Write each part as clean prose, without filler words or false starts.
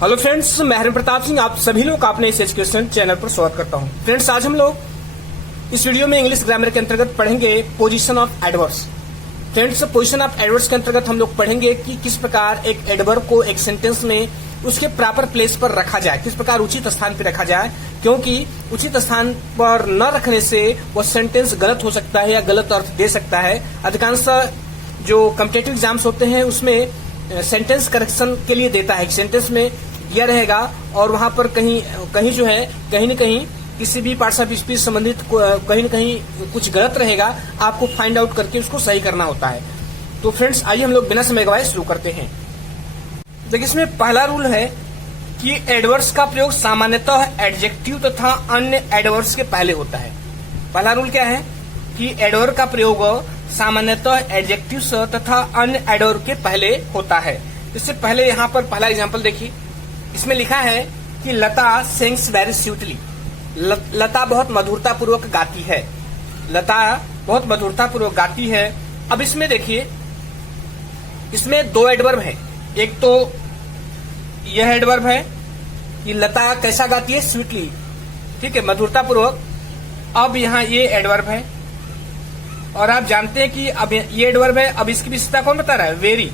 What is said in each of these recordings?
Hello friends, मैं हरिन प्रताप सिंह आप सभी लोग का अपने इस एजुकेशन चैनल पर स्वागत करता हूं। फ्रेंड्स, आज हम लोग इस वीडियो में इंग्लिश ग्रामर के अंतर्गत पढ़ेंगे position of adverbs. Friends, position of adverbs के अंतर्गत हम लोग पढ़ेंगे कि किस प्रकार एक एडवर्ब को एक सेंटेंस में उसके प्रॉपर प्लेस पर रखा जाए, किस प्रकार उचित स्थान पर रखा जाए, क्योंकि उचित स्थान पर न रखने से वह सेंटेंस गलत हो सकता है या गलत अर्थ दे सकता है। अधिकांश जो कॉम्पिटिटिव एग्जाम्स होते हैं उसमें सेंटेंस करेक्शन के लिए देता है। सेंटेंस में दिया रहेगा और वहां पर कहीं जो है कहीं न कहीं किसी भी पार्ट्स ऑफ स्पीच संबंधित कहीं न कहीं कुछ गलत रहेगा, आपको फाइंड आउट करके उसको सही करना होता है। तो फ्रेंड्स, आइए हम लोग बिना समय गवाए शुरू करते हैं। देखिए, इसमें पहला रूल है कि एडवर्ब्स का प्रयोग सामान्यतः एडजेक्टिव तथा अन्य एडवर्ब्स के पहले होता है। पहला रूल क्या है कि एडवर्ब का प्रयोग सामान्यतः एडजेक्टिव्स तथा अन्य एडवर्ब के पहले होता है। इससे पहले यहाँ पर पहला एग्जाम्पल देखिए, इसमें लिखा है कि लता सिंग्स वेरी स्वीटली। लता बहुत मधुरता पूर्वक गाती है। लता बहुत मधुरता पूर्वक गाती है। अब इसमें देखिए, इसमें दो एडवर्ब है। एक तो यह एडवर्ब है कि लता कैसा गाती है, स्वीटली, ठीक है, मधुरता पूर्वक। अब यहाँ ये एडवर्ब है और आप जानते हैं कि अब ये एडवर्ब है। अब इसकी विशेषता कौन बता रहा है, वेरी।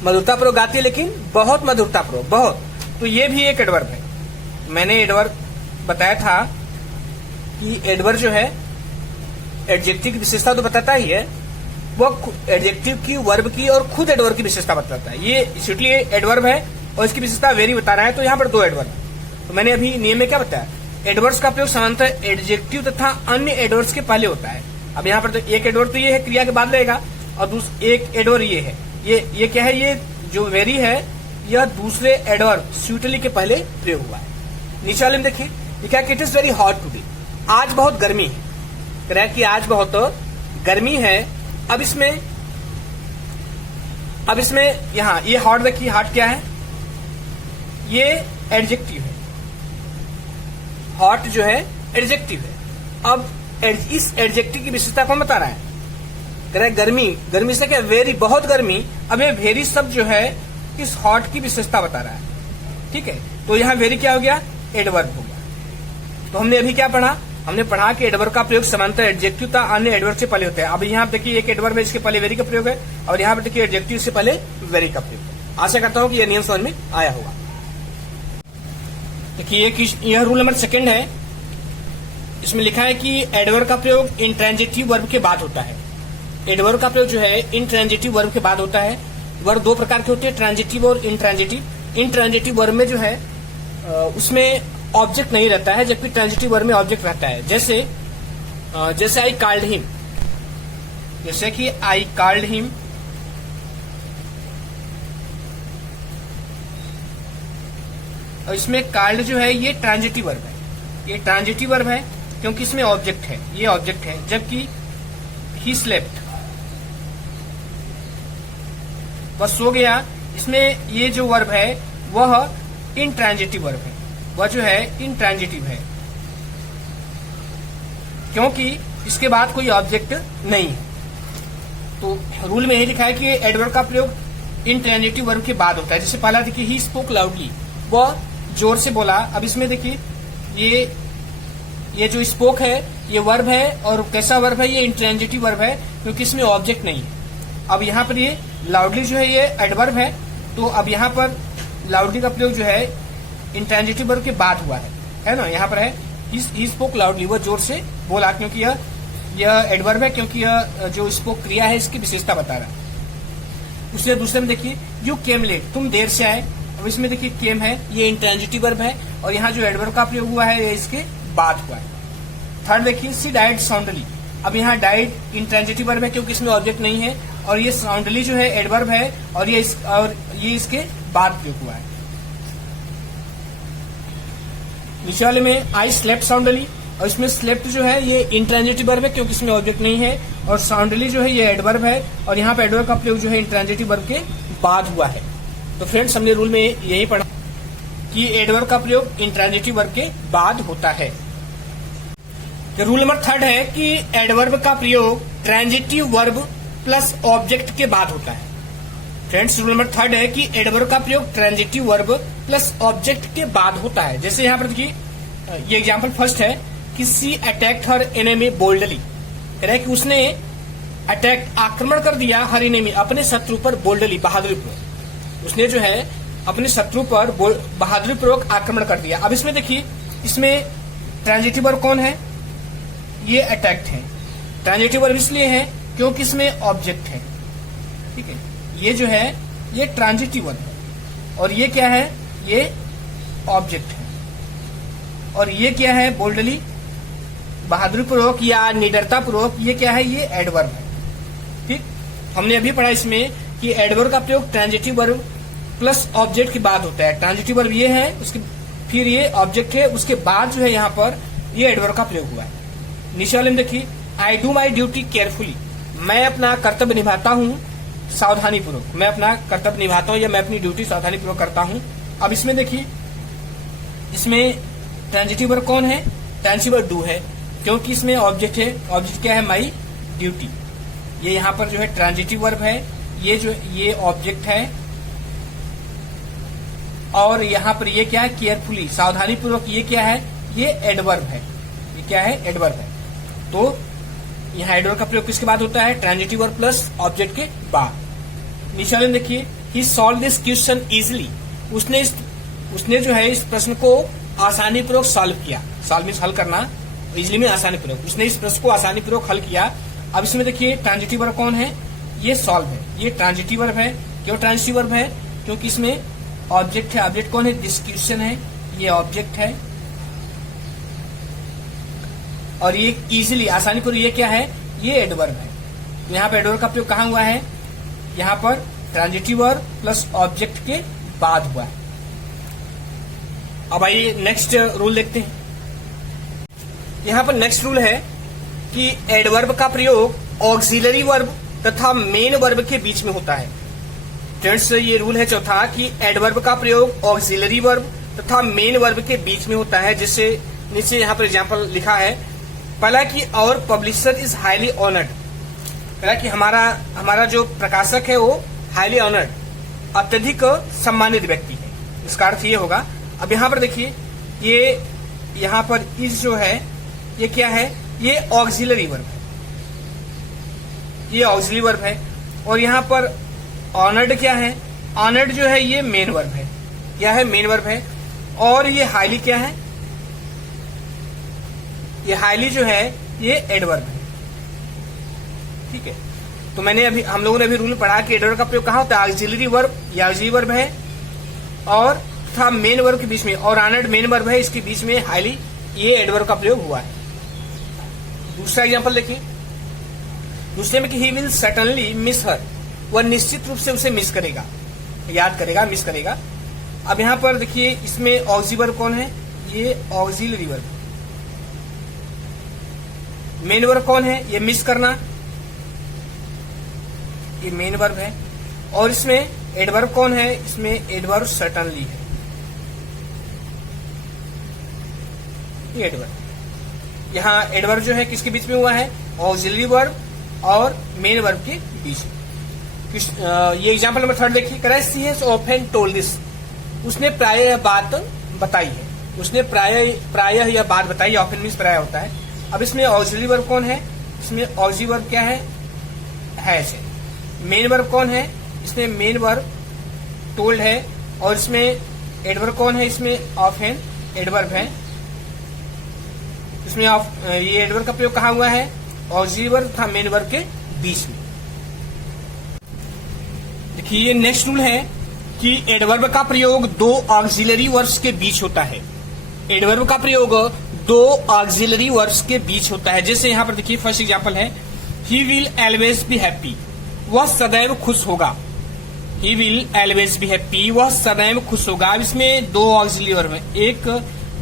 मधुरता पूर्वक गाती है लेकिन बहुत मधुरता पूर्वक, बहुत। तो ये भी एक एडवर्ब है। मैंने एडवर्ब बताया था कि एडवर्ब जो है एडजेक्टिव की विशेषता तो बताता ही है, वो एडजेक्टिव की, वर्ब की और खुद एडवर्ब की विशेषता बताता है। ये इसलिए एडवर्ब है और इसकी विशेषता वेरी बता रहा है। तो यहाँ पर दो एडवर्ब है। तो मैंने अभी नियम में क्या बताया, एडवर्ब्स का प्रयोग सामान्यतः एडजेक्टिव तथा अन्य एडवर्ब्स के पहले होता है। अब यहाँ पर तो एक एडवर्ब तो ये है, क्रिया के बाद रहेगा, और एक एडवर्ब ये है। ये क्या है, ये जो वेरी है यह दूसरे एडवर्ब स्वीटली के पहले प्रयोग हुआ है। नीचे वाले में देखिए, लिखा है कि it is very hot today. आज बहुत गर्मी है। कह रहा है कि आज बहुत गर्मी है। अब इसमें यहाँ ये हॉट देखिए, हॉट क्या है, ये एडजेक्टिव है। हॉट जो है एडजेक्टिव है। अब इस एडजेक्टिव की विशेषता कौन बता रहा है, कह रहा है गर्मी। गर्मी से क्या, वेरी, बहुत गर्मी। अब ये वेरी शब्द जो है इस हॉट की विशेषता बता रहा है, ठीक है। तो यहाँ वेरी क्या हो गया, एडवर्ब हो गया। तो हमने अभी क्या पढ़ा, हमने पढ़ा कि एडवर्ब का प्रयोग सामान्यतः एडजेक्टिव तथा अन्य एडवर्ब से पहले होता है। अब यहाँ देखिए एक एडवर्ब है, इसके पहले वेरी का प्रयोग है, और यहाँ पर देखिए एडजेक्टिव से पहले वेरी का प्रयोग है। आशा करता हूँ कि यह नियम समझ में आया होगा। देखिए, यह रूल नंबर 2 है। इसमें लिखा है कि एडवर्ब का प्रयोग इंट्रांजिटिव वर्ब के बाद होता है। एडवर्ब का प्रयोग जो है इंट्रांजिटिव वर्ब के बाद होता है। वर्ब दो प्रकार के होते हैं, ट्रांजिटिव और इंट्रांजिटिव। इंट्रांजिटिव वर्ब में जो है उसमें ऑब्जेक्ट नहीं रहता है, जबकि ट्रांजिटिव वर्ब में ऑब्जेक्ट रहता है। जैसे आई कॉल्ड हिम, जैसे कि आई कॉल्ड हिम। और इसमें कॉल्ड जो है ये ट्रांजिटिव वर्ब है। ये ट्रांजिटिव वर्ब है क्योंकि इसमें ऑब्जेक्ट है, ये ऑब्जेक्ट है। जबकि ही स्लेप्ट, वह सो गया, इसमें ये जो वर्ब है वह इंट्रांजिटिव वर्ब है। वह जो है इंट्रांजिटिव है क्योंकि इसके बाद कोई ऑब्जेक्ट नहीं है। तो रूल में यही लिखा है कि एडवर्ब का प्रयोग इंट्रांजिटिव वर्ब के बाद होता है। जैसे पहला देखिए, ही स्पोक लाउडली, वह जोर से बोला। अब इसमें देखिए ये जो स्पोक है ये वर्ब है, और कैसा वर्ब है, ये इंट्रांजिटिव वर्ब है क्योंकि इसमें ऑब्जेक्ट नहीं है। अब यहाँ पर ये लाउडली जो है ये एडवर्ब है। तो अब यहाँ पर लाउडली का प्रयोग जो है इंट्रांजिटिव वर्ब के बाद हुआ है ना। यहाँ पर है ही स्पोक लाउडली, वह जोर से बोला, क्योंकि यह एडवर्ब है, क्योंकि यह जो स्पोक क्रिया है इसकी विशेषता बता रहा है। उससे दूसरे में देखिए, यू केम लेट, तुम देर से आए। अब इसमें देखिए केम है, ये इंट्रांजिटिव वर्ब है, और यहाँ जो एडवर्ब का प्रयोग हुआ है ये इसके बाद हुआ है। थर्ड देखिए, सी डाइड साउंडली। अब यहाँ डाइड इंट्रांजिटिव वर्ब है क्योंकि इसमें ऑब्जेक्ट नहीं है, और ये साउंडली जो है एडवर्ब है, और ये इसके बाद प्रयोग हुआ है। नीचे वाले में आई स्लेप्ट साउंडली, और इसमें स्लेप्ट जो है ये इंट्रांजिटिव वर्ब है क्योंकि इसमें ऑब्जेक्ट नहीं है, और साउंडली जो है ये एडवर्ब है, और यहाँ पे एडवर्ब का प्रयोग जो है इंट्रांजिटिव वर्ब के बाद हुआ है। तो फ्रेंड्स, हमने रूल में यही पढ़ा कि एडवर्ब का प्रयोग इंट्रांजिटिव वर्ब के बाद होता है। रूल नंबर 3 है कि एडवर्ब का प्रयोग ट्रांजिटिव वर्ब प्लस ऑब्जेक्ट के बाद होता है। फ्रेंड्स रूल नंबर थर्ड है कि एडवर्ब का प्रयोग ट्रांजिटिव वर्ब प्लस ऑब्जेक्ट के बाद होता है। जैसे यहाँ पर देखिए ये एग्जांपल फर्स्ट है कि सी अटैक्ड हर एनिमी बोल्डली, कह रहा है कि उसने अटैक आक्रमण कर दिया हर एनिमी अपने शत्रु पर बोल्डली बहादुरी पूर्वक, उसने जो है अपने शत्रु पर बहादुरी पूर्वक आक्रमण कर दिया। अब इसमें देखिए इसमें ट्रांजिटिव वर्ब कौन है, ये अटैक्ड है। ट्रांजिटिव वर्ब इसलिए है क्योंकि इसमें ऑब्जेक्ट है, ठीक है, ये जो है ये ट्रांजिटिव वर्ब है और ये क्या है, ये ऑब्जेक्ट है। और ये क्या है, बोल्डली बहादुरी पूर्वक या निडरता पूर्वक, ये क्या है, ये एडवर्ब है। ठीक, हमने अभी पढ़ा इसमें कि एडवर्ब का प्रयोग ट्रांजिटिव वर्ब प्लस ऑब्जेक्ट के बाद होता है। ट्रांजिटिव वर्ब ये है, उसके फिर ये ऑब्जेक्ट है, उसके बाद जो है यहाँ पर ये एडवर्ब का प्रयोग हुआ है। नीचे वाले में देखिए, I do my duty carefully, मैं अपना कर्तव्य निभाता हूँ सावधानी पूर्वक, मैं अपना कर्तव्य निभाता हूँ या मैं अपनी ड्यूटी सावधानी पूर्वक करता हूँ। अब इसमें देखिए इसमें ट्रांजिटिव वर्ब कौन है, ट्रांजिटिव वर्ब डू है, क्योंकि इसमें ऑब्जेक्ट है। ऑब्जेक्ट क्या है, माई ड्यूटी। ये यहाँ पर जो है ट्रांजिटिव वर्ब है, ये ऑब्जेक्ट है और यहाँ पर ये क्या है, केयरफुली सावधानी पूर्वक, ये क्या है, ये एडवर्ब है। ये क्या है, एडवर्ब है। तो यहाँ एडवर्ब का प्रयोग किसके बाद होता है, ट्रांजिटिव वर्ब प्लस ऑब्जेक्ट के बाद। नीचे वाले में देखिए, ही सॉल्व दिस क्वेश्चन इजिली, उसने जो है इस प्रश्न को आसानी पूर्वक सॉल्व किया। सॉल्व मीन्स हल करना, इजिली में आसानी पूर्वक, उसने इस प्रश्न को आसानी पूर्वक हल किया। अब इसमें देखिए ट्रांजिटिव वर्ब कौन है, ये सॉल्व है, ये ट्रांजिटिव वर्ब है। क्यों ट्रांजिटिव वर्ब है, क्योंकि इसमें ऑब्जेक्ट है। ऑब्जेक्ट कौन है, दिस क्वेश्चन है, ये ऑब्जेक्ट है। और ये इजिली आसानी पूर्वक, ये क्या है, ये एडवर्ब है। यहाँ पर एडवर्ब का प्रयोग कहाँ हुआ है, यहाँ पर ट्रांजिटिव वर्ब प्लस ऑब्जेक्ट के बाद हुआ है। अब आइए नेक्स्ट रूल देखते हैं। यहाँ पर नेक्स्ट रूल है कि एडवर्ब का प्रयोग ऑक्सिलरी वर्ब तथा मेन वर्ब के बीच में होता है। फ्रेंड्स ये रूल है चौथा कि एडवर्ब का प्रयोग ऑक्सिलरी वर्ब तथा मेन वर्ब के बीच में होता है। जिससे नीचे यहाँ पर एग्जाम्पल लिखा है, पहला कि और पब्लिशर इज हाईली ऑनर्ड, पहला कि हमारा जो प्रकाशक है वो हाईली ऑनर्ड, अत्यधिक सम्मानित व्यक्ति है, इसका अर्थ ये होगा। अब यहाँ पर देखिए ये यहाँ पर इज जो है ये क्या है, ये ऑक्सिलरी वर्ब है, ये ऑक्सिलरी वर्ब है। और यहाँ पर ऑनर्ड क्या है, ऑनर्ड जो है ये मेन वर्ब है, क्या है, मेन वर्ब है। और ये हाईली क्या है, ये हाईली जो है ये एडवर्ब है। ठीक है, तो हम लोगों ने अभी रूल पढ़ा कि एडवर्ब का प्रयोग कहाँ होता है, ऑक्सिलरी वर्ब या ऑक्सिलरी वर्ब है और तथा मेन वर्ब के बीच में, और ऑनर्ड मेन वर्ब है, इसके बीच में हाईली ये एडवर्ब का प्रयोग हुआ है। दूसरा एग्जांपल देखिए, दूसरे में कि he will certainly miss her, वह निश्चित रूप से उसे मिस करेगा, याद करेगा, मिस करेगा। अब यहाँ पर देखिए इसमें ऑक्सिलरी वर्ब कौन है, ये ऑक्सिलरी वर्ब। मेन वर्ब कौन है, ये मिस करना, ये मेन वर्ब है। और इसमें एडवर्ब कौन है, इसमें एडवर्ब सर्टनली है, ये एडवर्ब। यहाँ एडवर्ब जो है किसके बीच में हुआ है, ऑक्सिलरी वर्ब और मेन वर्ब के बीच में। ये एग्जांपल नंबर 3 देखिए, सी हैज ऑफन टोल्ड दिस, उसने प्राय यह बात बताई है, उसने प्राय यह बात बताई, ऑफन मीन्स प्राय होता है। अब इसमें ऑक्सिलरी वर्ब कौन है, इसमें ऑक्सिलरी वर्ब क्या है, हैज है। मेन वर्ब कौन है, इसमें मेन वर्ब टोल्ड है। और इसमें एडवर्ब कौन है, इसमें ऑफन एडवर्ब है। इसमें ये एडवर्ब का प्रयोग कहाँ हुआ है, ऑक्सिलरी वर्ब तथा मेन वर्ब के बीच में। देखिए ये नेक्स्ट रूल है कि एडवर्ब का प्रयोग दो ऑक्सिलरी वर्ब्स के बीच होता है। एडवर्ब का प्रयोग दो ऑक्सिलरी वर्ब्स के बीच होता है। जैसे यहाँ पर देखिए फर्स्ट एग्जांपल है, he will always be happy, वह सदैव खुश होगा। He will always be happy, वह सदैव खुश होगा। अब इसमें दो ऑक्सिलरी वर्ब है, एक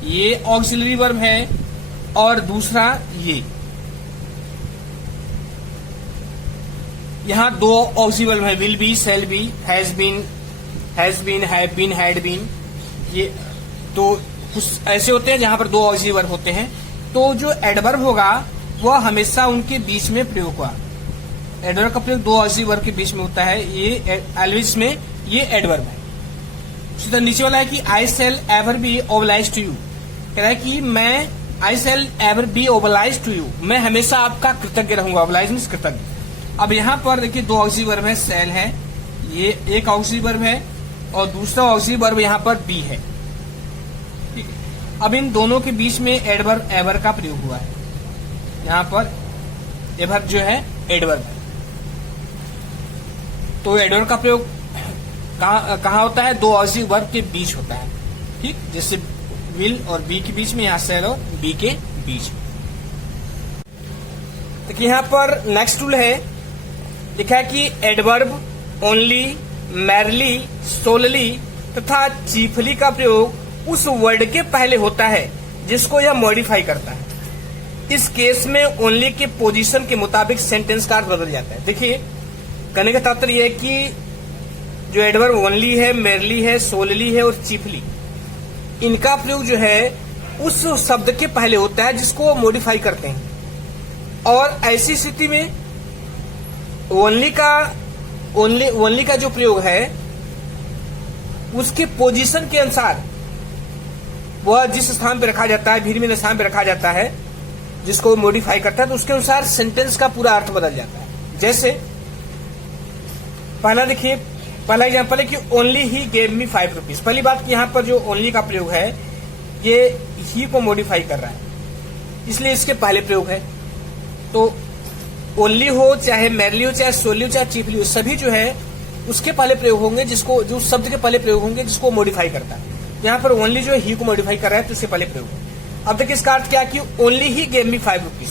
ये ऑक्सिलरी वर्ब है और दूसरा ये। यहाँ दो ऑक्सिलरी वर्ब है, will be, shall be, has been, have been, had been. ये तो कुछ ऐसे होते हैं जहां पर दो ऑक्सिलरी वर्ब होते हैं। तो जो एडवर्ब होगा वह हमेशा उनके बीच में प्रयोग हुआ, एडवर्ब का प्रयोग दो ऑक्सिलरी वर्ब के बीच में होता है, ये ऑलवेज में ये एडवर्ब है। उसी तरह नीचे वाला है कि I shall ever be obliged to you, कह रहा है कि मैं I shall ever be obliged to you, मैं हमेशा आपका कृतज्ञ रहूंगा। ओबलाइज मीन्स कृतज्ञ। अब यहाँ पर देखिए दो ऑक्सिलरी वर्ब है, शैल है, ये एक ऑक्सिलरी वर्ब है और दूसरा ऑक्सिलरी वर्ब यहाँ पर बी है। ठीक है, अब इन दोनों के बीच में एडवर्ब एवर का प्रयोग हुआ है। यहाँ पर एवर जो है एडवर्ब है, तो एडवर्ब का प्रयोग कहाँ होता है? दो ऑक्सिलरी वर्ब के बीच होता है। ठीक, जैसे विल और बी के बीच में, यहाँ शैल और बी के बीच में। देखिए यहाँ पर नेक्स्ट रूल है, लिखा है कि एडवर्ब ओनली, मैरली, सोलली तथा चीफली का प्रयोग उस वर्ड के पहले होता है जिसको यह मॉडिफाई करता है। इस केस में ओनली के पोजीशन के मुताबिक सेंटेंस का अर्थ बदल जाता है। देखिए कहने का तात्पर्य है कि जो एडवर्ब ओनली है, मैरली है, सोलली है और चीफली, इनका प्रयोग जो है उस शब्द के पहले होता है जिसको मॉडिफाई करते हैं। और ऐसी स्थिति में ओनली का जो प्रयोग है उसके पोजीशन के अनुसार, वह जिस स्थान पर रखा जाता है, भिन्न स्थान पर रखा जाता है जिसको मॉडिफाई करता है, तो उसके अनुसार सेंटेंस का पूरा अर्थ बदल जाता है। जैसे पहला देखिए, पहला एग्जाम्पल है कि only he gave me 5 rupees. पहली बात कि यहाँ पर जो ओनली का प्रयोग है ये ही को मॉडिफाई कर रहा है, इसलिए इसके पहले प्रयोग है। तो ओनली हो, चाहे मैरली हो, चाहे सोली हो, चाहे चीफली हो, सभी जो है उसके पहले प्रयोग होंगे जिसको, जो शब्द के पहले प्रयोग होंगे जिसको मॉडिफाई करता है। यहाँ पर ओनली जो है ही को मॉडिफाई कर रहा है, तो इसके पहले प्रयोग है। अब देखिए इसका अर्थ क्या कि only he gave me 5 rupees,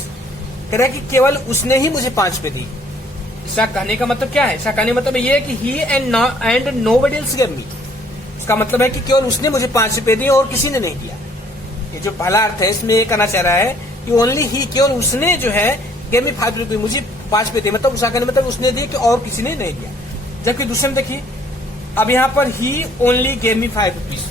कह रहा है कि केवल उसने ही मुझे 5 रुपए दी। इसका कहने का मतलब क्या है? इसका कहने का मतलब ये है कि he and nobody else gave me. इसका मतलब है कि केवल उसने मुझे 5 रुपए दिए और किसी ने नहीं दिया। ये जो पहला अर्थ है इसमें ये कहना चाह रहा है कि ओनली ही, केवल उसने जो है गेव मी 5 रुपए, मुझे 5 रुपए दिए, मतलब उसका कहने मतलब उसने दिए कि और किसी ने नहीं दिया। जबकि दूसरे में देखिए, अब यहाँ पर ही ओनली गेव मी 5 रुपीज,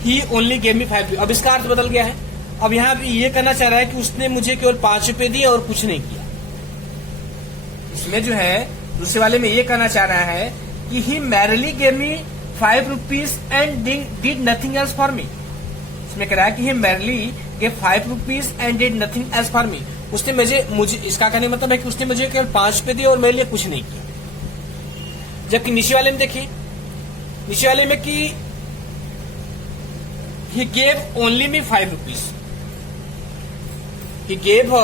ही ओनली गेव मी 5 रुपीज। अब इसका अर्थ बदल गया है। अब यहाँ भी ये कहना चाह रहा है कि उसने मुझे केवल 5 रुपए दिए और कुछ नहीं किया। इसमें जो है दूसरे वाले में ये कहना चाह रहा है कि he merely gave me 5 rupees and did nothing else for me. इसमें कह रहा है कि he merely gave 5 rupees and did nothing else for me. उसने मुझे इसका कहने मतलब है कि उसने मुझे केवल 5 रुपए दिए और मेरे लिए कुछ नहीं किया। जबकि नीचे वाले में देखिए, नीचे वाले में कि he gave only me 5 rupees, he gave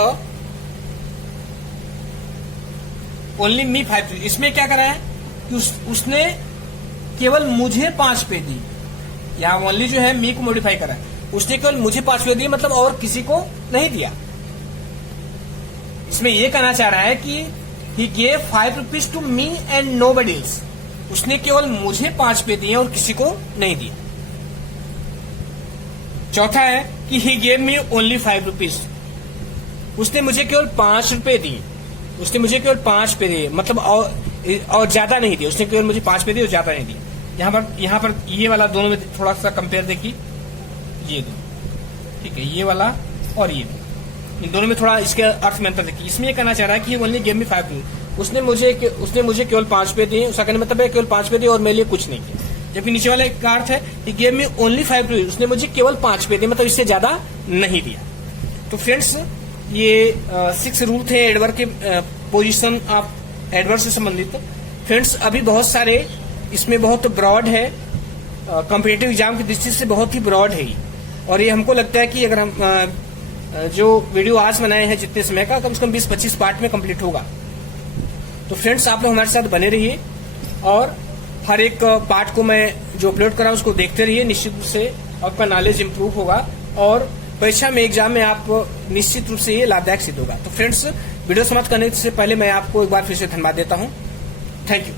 only me 5 rupees. इसमें क्या कर रहा है कि उसने केवल मुझे 5 रुपए दी। यहाँ ओनली जो है मी को मॉडिफाई करा है, उसने केवल मुझे 5 रुपए दिए, मतलब और किसी को नहीं दिया। इसमें यह कहना चाह रहा है कि he gave 5 rupees to me and nobody else. उसने केवल मुझे 5 रुपए दिए और किसी को नहीं दिया। चौथा है कि he gave me only 5 rupees. उसने मुझे केवल 5 रुपए दिए, उसने मुझे केवल 5 रुपए दिए, मतलब और ज्यादा नहीं दिए। उसने केवल मुझे 5 रुपए दिए और ज्यादा नहीं दिए। यहाँ पर ये वाला दोनों में थोड़ा सा कंपेयर देखिए, ये दो, ठीक है, ये वाला और ये, इन दोनों में थोड़ा इसके अर्थ में अंतर देखिए। इसमें ये कहना चाह रहा है कि ओनली गेव मी 5 रुपीज, उसने मुझे केवल 5 रुपए दिए, उसका कहने मतलब है केवल 5 रुपए दिए और मेरे लिए कुछ नहीं किया। जबकि नीचे वाले का अर्थ है कि गेव मी ओनली 5 रुपीज, उसने मुझे केवल 5 रुपए दिए, मतलब इससे ज्यादा नहीं दिया। तो फ्रेंड्स ये 6 रूल थे एडवर्ब के पोजीशन ऑफ एडवर्ब से संबंधित। फ्रेंड्स अभी बहुत सारे, इसमें बहुत ब्रॉड है, कॉम्पिटिटिव एग्जाम की दृष्टि से बहुत ही ब्रॉड है ये। और ये हमको लगता है कि अगर हम जो वीडियो आज बनाए हैं जितने समय का, कम से कम 20-25 पार्ट में कंप्लीट होगा। तो फ्रेंड्स आप लोग हमारे साथ बने रहिए और हर एक पार्ट को मैं जो अपलोड कर रहा हूं उसको देखते रहिए। निश्चित रूप से आपका नॉलेज इंप्रूव होगा और परीक्षा में, एग्जाम में आप निश्चित रूप से ये लाभदायक सिद्ध होगा। तो फ्रेंड्स वीडियो समाप्त करने से पहले मैं आपको एक बार फिर से धन्यवाद देता हूं। Thank you.